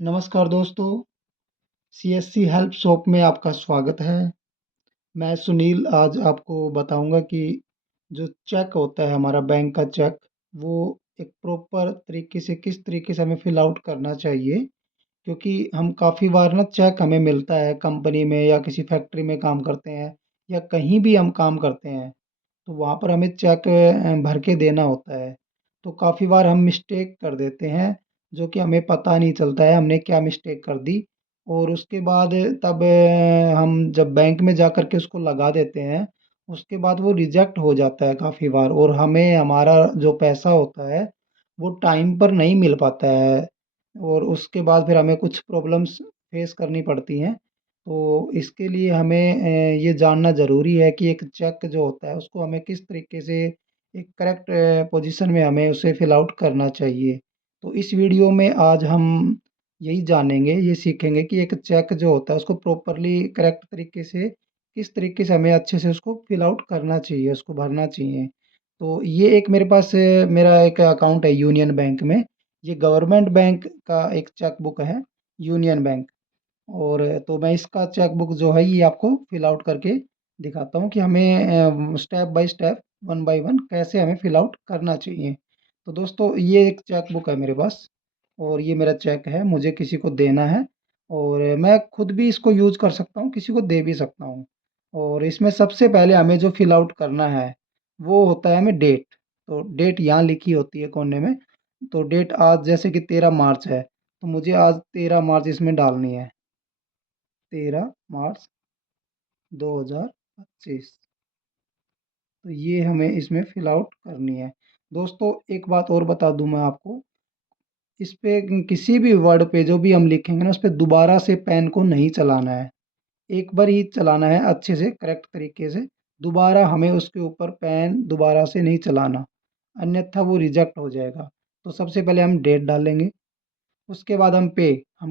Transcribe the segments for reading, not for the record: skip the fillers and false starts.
नमस्कार दोस्तों, CSC help shop में आपका स्वागत है। मैं सुनील आज आपको बताऊंगा कि जो चेक होता है हमारा बैंक का चेक, वो एक प्रॉपर तरीके से किस तरीके से हमें फिल आउट करना चाहिए। क्योंकि हम काफ़ी बार ना चेक हमें मिलता है कंपनी में या किसी फैक्ट्री में काम करते हैं या कहीं भी हम काम करते हैं, तो वहाँ पर हमें चेक भर के देना होता है। तो काफ़ी बार हम मिस्टेक कर देते हैं, जो कि हमें पता नहीं चलता है हमने क्या मिस्टेक कर दी। और उसके बाद तब हम जब बैंक में जा कर के उसको लगा देते हैं, उसके बाद वो रिजेक्ट हो जाता है काफ़ी बार और हमें हमारा जो पैसा होता है, वो टाइम पर नहीं मिल पाता है और उसके बाद फिर हमें कुछ प्रॉब्लम्स फेस करनी पड़ती हैं। तो इसके लिए हमें ये जानना ज़रूरी है कि एक चेक जो होता है उसको हमें किस तरीके से एक करेक्ट पोजीशन में हमें उसे फिल आउट करना चाहिए। तो इस वीडियो में आज हम यही जानेंगे, ये सीखेंगे कि एक चेक जो होता है उसको प्रॉपरली करेक्ट तरीके से किस तरीके से हमें अच्छे से उसको फिल आउट करना चाहिए, उसको भरना चाहिए। तो ये एक मेरे पास मेरा एक अकाउंट है यूनियन बैंक में। ये गवर्नमेंट बैंक का एक चेक बुक है, यूनियन बैंक। और तो मैं इसका चेक बुक जो है ये आपको फिल आउट करके दिखाता हूँ कि हमें step by step, one by one कैसे हमें फिल आउट करना चाहिए। तो दोस्तों ये एक चेक बुक है मेरे पास और ये मेरा चेक है, मुझे किसी को देना है और मैं खुद भी इसको यूज़ कर सकता हूँ, किसी को दे भी सकता हूँ। और इसमें सबसे पहले हमें जो फिल आउट करना है वो होता है हमें डेट। तो डेट यहाँ लिखी होती है कोने में। तो डेट आज जैसे कि 13 मार्च है, तो मुझे आज 13 मार्च इसमें डालनी है। 13 मार्च 2025। तो ये हमें इसमें फिल आउट करनी है। दोस्तों एक बात और बता दूं मैं आपको, इस पे किसी भी वर्ड पे जो भी हम लिखेंगे ना, उस पे दोबारा से पेन को नहीं चलाना है। एक बार ही चलाना है अच्छे से करेक्ट तरीके से। दोबारा हमें उसके ऊपर पेन दोबारा से नहीं चलाना, अन्यथा वो रिजेक्ट हो जाएगा। तो सबसे पहले हम डेट डालेंगे, उसके बाद हम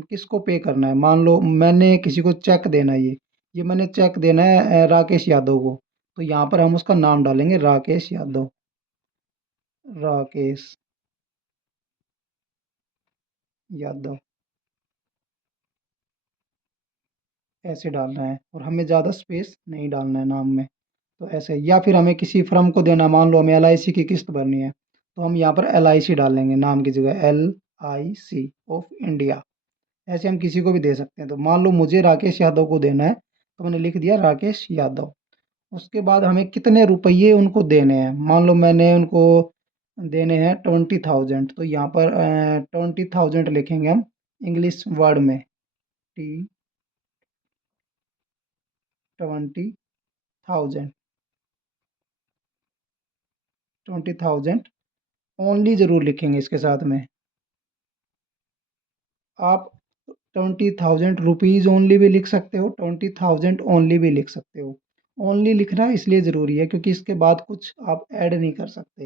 किसको पे करना है। मान लो मैंने किसी को चेक देना है, ये मैंने चेक देना है राकेश यादव को। तो यहाँ पर हम उसका नाम डालेंगे राकेश यादव। राकेश यादव ऐसे डालना है और हमें ज़्यादा स्पेस नहीं डालना है नाम में। तो ऐसे, या फिर हमें किसी फर्म को देना, मान लो हमें एलआईसी की किस्त भरनी है, तो हम यहाँ पर एलआईसी डालेंगे नाम की जगह, LIC ऑफ इंडिया। ऐसे हम किसी को भी दे सकते हैं। तो मान लो मुझे राकेश यादव को देना है, तो मैंने लिख दिया राकेश यादव। उसके बाद हमें कितने रुपये उनको देने हैं, मान लो मैंने उनको देने हैं 20,000, तो यहाँ पर 20,000 लिखेंगे हम इंग्लिश वर्ड में। T 20,000, 20,000 ओनली ज़रूर लिखेंगे इसके साथ में। आप 20,000 रुपीज़ ओनली भी लिख सकते हो, 20,000 ओनली भी लिख सकते हो। ओनली लिखना इसलिए ज़रूरी है क्योंकि इसके बाद कुछ आप ऐड नहीं कर सकते,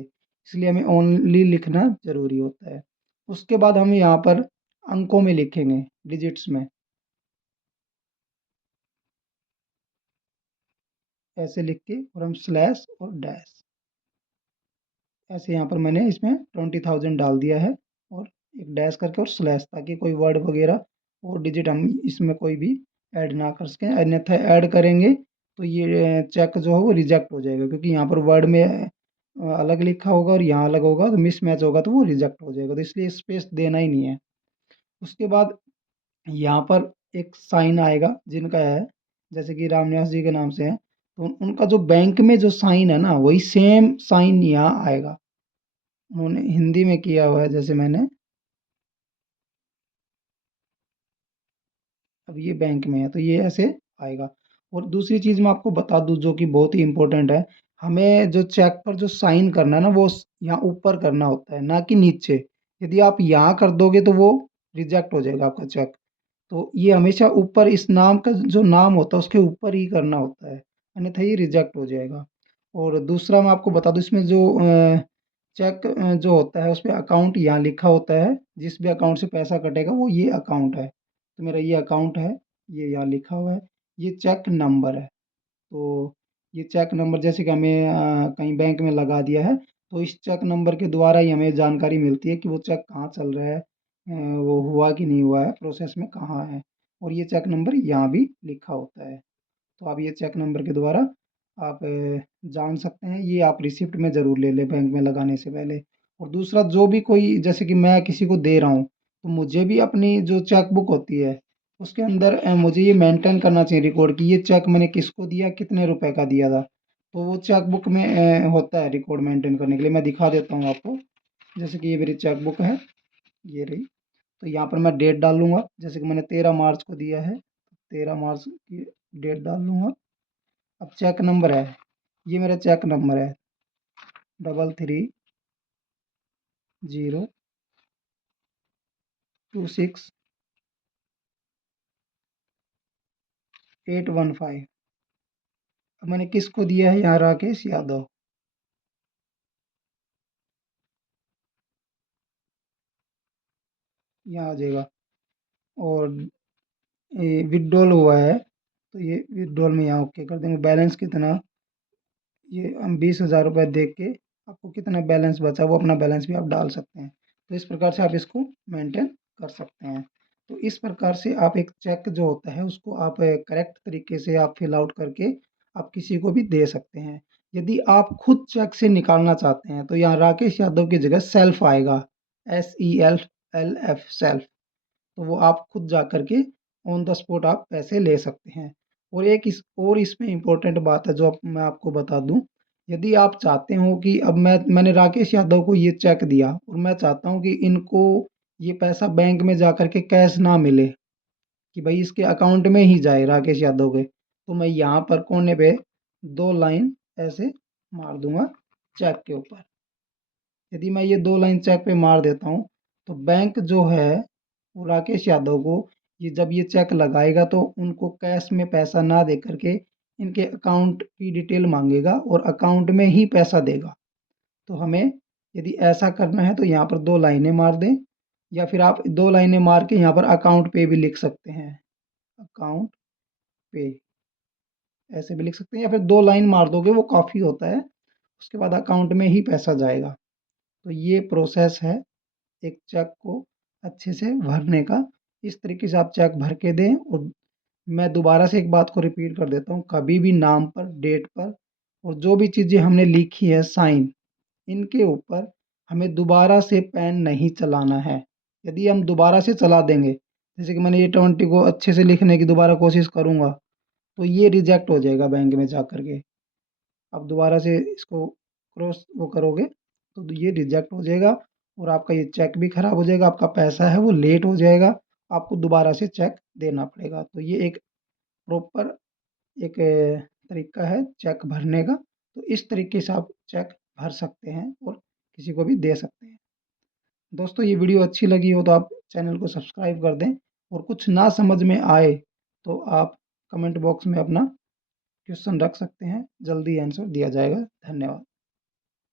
इसलिए हमें ओनली लिखना ज़रूरी होता है। उसके बाद हम यहाँ पर अंकों में लिखेंगे, डिजिट्स में, ऐसे लिख के और हम स्लैश और डैश, ऐसे यहाँ पर मैंने इसमें 20,000 डाल दिया है और एक डैश करके और स्लैश, ताकि कोई वर्ड वगैरह और डिजिट हम इसमें कोई भी ऐड ना कर सकें, अन्यथा ऐड करेंगे तो ये चेक जो है वो रिजेक्ट हो जाएगा। क्योंकि यहाँ पर वर्ड में अलग लिखा होगा और यहाँ अलग होगा, तो मिसमैच होगा तो वो रिजेक्ट हो जाएगा। तो इसलिए स्पेस देना ही नहीं है। उसके बाद यहाँ पर एक साइन आएगा जिनका है, जैसे कि रामनिवास जी के नाम से है, तो उनका जो बैंक में जो साइन है ना, वही सेम साइन यहाँ आएगा। उन्होंने हिंदी में किया हुआ है, जैसे मैंने, अब ये बैंक में है तो ये ऐसे आएगा। और दूसरी चीज़ मैं आपको बता दूं जो कि बहुत ही इम्पोर्टेंट है, हमें जो चेक पर जो साइन करना है ना, वो यहाँ ऊपर करना होता है, ना कि नीचे। यदि आप यहाँ कर दोगे तो वो रिजेक्ट हो जाएगा आपका चेक। तो ये हमेशा ऊपर, इस नाम का जो नाम होता है उसके ऊपर ही करना होता है, अन्यथा ये रिजेक्ट हो जाएगा। और दूसरा मैं आपको बता दूं, इसमें जो चेक जो होता है उस पे अकाउंट यहाँ लिखा होता है, जिस भी अकाउंट से पैसा कटेगा वो ये अकाउंट है। तो मेरा ये अकाउंट है, ये यहाँ लिखा हुआ है। ये चेक नंबर है। तो ये चेक नंबर जैसे कि हमें कहीं बैंक में लगा दिया है, तो इस चेक नंबर के द्वारा ही हमें जानकारी मिलती है कि वो चेक कहाँ चल रहा है, वो हुआ कि नहीं हुआ है, प्रोसेस में कहाँ है, और ये चेक नंबर यहाँ भी लिखा होता है। तो आप ये चेक नंबर के द्वारा आप जान सकते हैं। ये आप रिसिप्ट में ज़रूर ले लें बैंक में लगाने से पहले। और दूसरा, जो भी कोई, जैसे कि मैं किसी को दे रहा हूँ, तो मुझे भी अपनी जो चेक बुक होती है उसके अंदर मुझे ये मेंटेन करना चाहिए रिकॉर्ड कि ये चेक मैंने किसको दिया, कितने रुपए का दिया था। तो वो चेक बुक में होता है रिकॉर्ड मेंटेन करने के लिए। मैं दिखा देता हूँ आपको। जैसे कि ये मेरी चेक बुक है, ये रही। तो यहाँ पर मैं डेट डाल लूँगा, जैसे कि मैंने 13 मार्च को दिया है, 13 मार्च की डेट डाल लूँगा। अब चेक नंबर है, ये मेरा चेक नंबर है 33026815। अब मैंने किसको दिया है, यहाँ राकेश यादव। यहाँ आ जाएगा। और ये विड्रॉल हुआ है, तो ये विड्रॉल में यहाँ ओके कर देंगे। बैलेंस कितना, ये हम 20,000 रुपये देख के आपको कितना बैलेंस बचा वो अपना बैलेंस भी आप डाल सकते हैं। तो इस प्रकार से आप इसको मेंटेन कर सकते हैं। तो इस प्रकार से आप एक चेक जो होता है उसको आप करेक्ट तरीके से आप फिल आउट करके आप किसी को भी दे सकते हैं। यदि आप खुद चेक से निकालना चाहते हैं तो यहाँ राकेश यादव की जगह सेल्फ आएगा, SELF सेल्फ। तो वो आप खुद जा कर के ऑन द स्पॉट आप पैसे ले सकते हैं। और एक इसमें इम्पोर्टेंट बात है जो मैं आपको बता दूं। यदि आप चाहते हो कि अब मैंने राकेश यादव को ये चेक दिया और मैं चाहता हूँ कि इनको ये पैसा बैंक में जा कर के कैश ना मिले, कि भाई इसके अकाउंट में ही जाए राकेश यादव के, तो मैं यहाँ पर कोने पे 2 लाइन ऐसे मार दूंगा चेक के ऊपर। यदि मैं ये 2 लाइन चेक पे मार देता हूँ तो बैंक जो है वो राकेश यादव को ये जब ये चेक लगाएगा तो उनको कैश में पैसा ना दे करके इनके अकाउंट की डिटेल मांगेगा और अकाउंट में ही पैसा देगा। तो हमें यदि ऐसा करना है तो यहाँ पर 2 लाइनें मार दें, या फिर आप 2 लाइनें मार के यहाँ पर अकाउंट पे भी लिख सकते हैं, अकाउंट पे ऐसे भी लिख सकते हैं, या फिर 2 लाइन मार दोगे वो काफ़ी होता है। उसके बाद अकाउंट में ही पैसा जाएगा। तो ये प्रोसेस है एक चेक को अच्छे से भरने का। इस तरीके से आप चेक भर के दें। और मैं दोबारा से एक बात को रिपीट कर देता हूँ, कभी भी नाम पर, डेट पर और जो भी चीज़ें हमने लिखी है साइन, इनके ऊपर हमें दोबारा से पेन नहीं चलाना है। यदि हम दोबारा से चला देंगे, जैसे कि मैंने ये 20 को अच्छे से लिखने की दोबारा कोशिश करूँगा, तो ये रिजेक्ट हो जाएगा बैंक में जा कर के। आप दोबारा से इसको क्रॉस वो करोगे तो ये रिजेक्ट हो जाएगा और आपका ये चेक भी खराब हो जाएगा, आपका पैसा है वो लेट हो जाएगा, आपको दोबारा से चेक देना पड़ेगा। तो ये एक प्रॉपर एक तरीका है चेक भरने का। तो इस तरीके से आप चेक भर सकते हैं और किसी को भी दे सकते हैं। दोस्तों, ये वीडियो अच्छी लगी हो तो आप चैनल को सब्सक्राइब कर दें, और कुछ ना समझ में आए तो आप कमेंट बॉक्स में अपना क्वेश्चन रख सकते हैं, जल्दी आंसर दिया जाएगा। धन्यवाद।